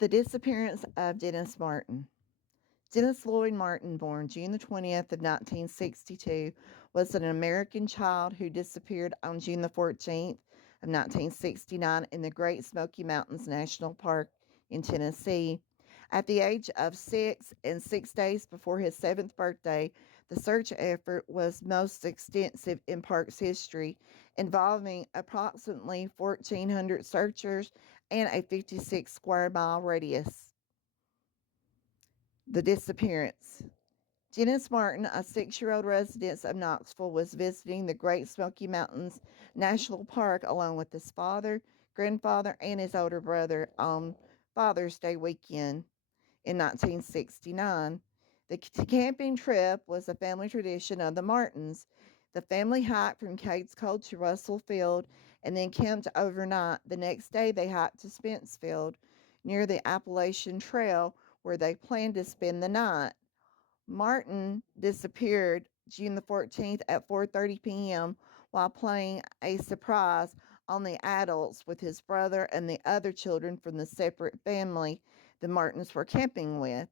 The disappearance of Dennis Martin. Dennis Lloyd Martin, born June the 20th of 1962, was an American child who disappeared on June the 14th of 1969 in the Great Smoky Mountains National Park in Tennessee. At the age of 6 and 6 days before his seventh birthday, the search effort was most extensive in park's history, involving approximately 1,400 searchers and a 56 square mile radius. The disappearance. Dennis Martin, a 6-year-old resident of Knoxville, was visiting the Great Smoky Mountains National Park along with his father, grandfather, and his older brother on Father's Day weekend in 1969. The camping trip was a family tradition of the Martins. The family hiked from Cates Cove to Russell Field and then camped overnight. The next day, they hiked to Spencefield near the Appalachian Trail where they planned to spend the night. Martin disappeared June the 14th at 4:30 p.m. while playing a surprise on the adults with his brother and the other children from the separate family the Martins were camping with.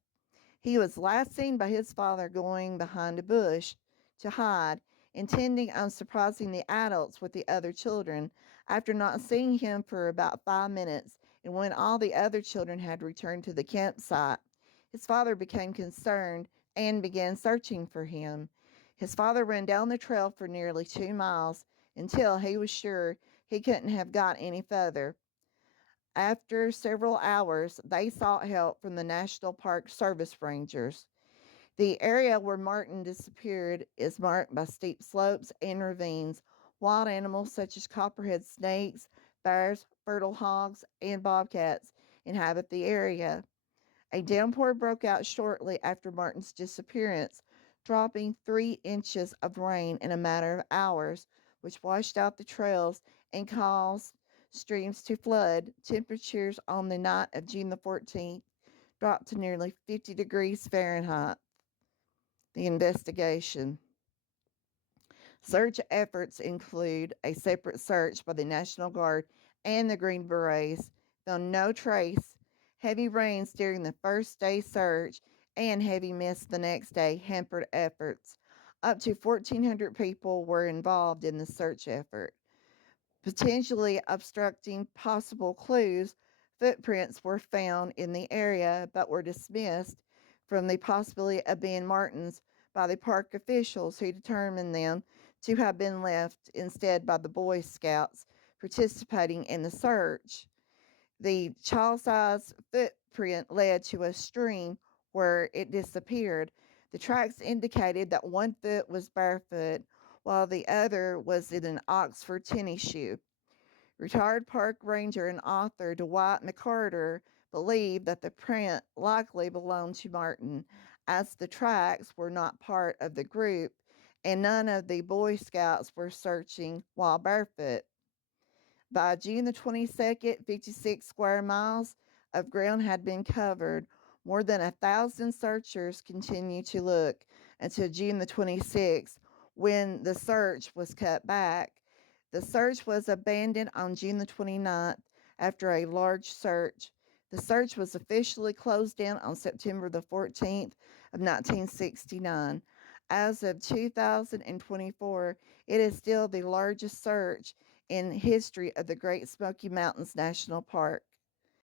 He was last seen by his father going behind a bush to hide, intending on surprising the adults with the other children. After not seeing him for about 5 minutes, and when all the other children had returned to the campsite, his father became concerned and began searching for him. His father ran down the trail for nearly 2 miles until he was sure he couldn't have got any further. After several hours, they sought help from the National Park Service Rangers. The area where Martin disappeared is marked by steep slopes and ravines. Wild animals such as copperhead snakes, bears, fertile hogs, and bobcats inhabit the area. A downpour broke out shortly after Martin's disappearance, dropping 3 inches of rain in a matter of hours, which washed out the trails and caused streams to flood. Temperatures on the night of June the 14th dropped to nearly 50 degrees Fahrenheit. The investigation. Search efforts include a separate search by the National Guard and the Green Berets found no trace. Heavy rains during the first day search and heavy mist the next day hampered efforts. Up to 1,400 people were involved in the search effort. Potentially obstructing possible clues, footprints were found in the area but were dismissed from the possibility of being Martin's by the park officials who determined them to have been left instead by the Boy Scouts participating in the search. The child-sized footprint led to a stream where it disappeared. The tracks indicated that one foot was barefoot while the other was in an Oxford tennis shoe. Retired park ranger and author Dwight McCarter believed that the print likely belonged to Martin, as the tracks were not part of the group and none of the Boy Scouts were searching while barefoot. By June the 22nd, 56 square miles of ground had been covered. More than 1,000 searchers continued to look until June the 26th, when the search was cut back. The search was abandoned on June the 29th after a large search. The search was officially closed down on September the 14th of 1969. As of 2024, it is still the largest search in history of the Great Smoky Mountains National Park.